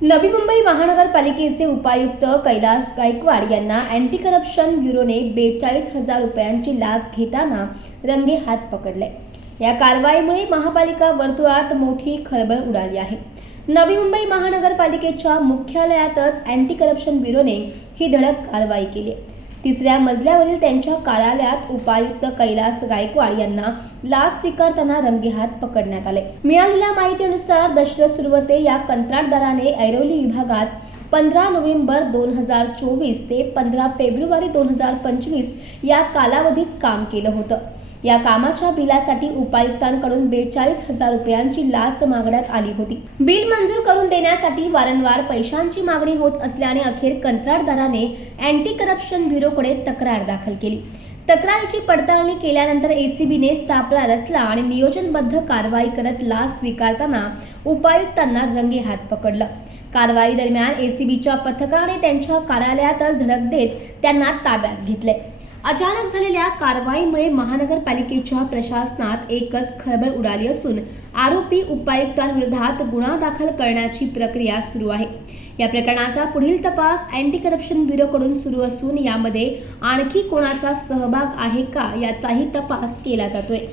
नवी मुंबई महानगरपालिकेचे उपायुक्त कैलास गायकवाड यांना अँटी करप्शन ब्युरोने 42,000 रुपयांची लाच घेताना रंगेहात पकडले। या कारवाईमुळे महापालिका वर्तुळात मोठी खळबळ उडाली आहे। नवी मुंबई महानगरपालिकेच्या मुख्यालयातच अँटी करप्शन ब्युरोने ही धडक कारवाई केली। तिसऱ्या मजल्यावरील त्यांच्या कार्यालयात उपायुक्त कैलास गायकवाड यांना लाच स्वीकारताना रंगेहात पकडण्यात आले। मिळालेल्या माहितीनुसार दशरथ सुरवते या कंत्राटदाराने ऐरोली विभागात 15 नोव्हेंबर 2024 ते 15 फेब्रुवारी 2025 या कालावधीत काम केलं होतं। या कामाच्या बिलासाठी उपायुक्तांकडून 42,000 रुपयांची लाच मागण्यात आली होती। बिल मंजूर करून देण्यासाठी वारंवार पैशांची मागणी होत असल्याने अखेर कंत्राटदाराने अँटी करप्शन ब्युरोकडे तक्रार दाखल केली। तक्रारीची पडताळणी केल्यानंतर एसीबीने सापळा रचला आणि नियोजनबद्ध कारवाई करत लाच स्वीकारताना उपायुक्तांना रंगेहात पकडलं। कारवाई दरम्यान एसीबीच्या पथकाने त्यांच्या कार्यालयातच धडक देत त्यांना ताब्यात घेतले। अचानक झालेल्या कारवाईमुळे महानगरपालिकेच्या प्रशासनात एकच खळबळ उडाली असून आरोपी उपायुक्तांविरोधात गुन्हा दाखल करण्याची प्रक्रिया सुरू आहे। या प्रकरणाचा पुढील तपास अँटी करप्शन ब्युरोकडून सुरू असून यामध्ये आणखी कोणाचा सहभाग आहे का याचाही तपास केला जातोय।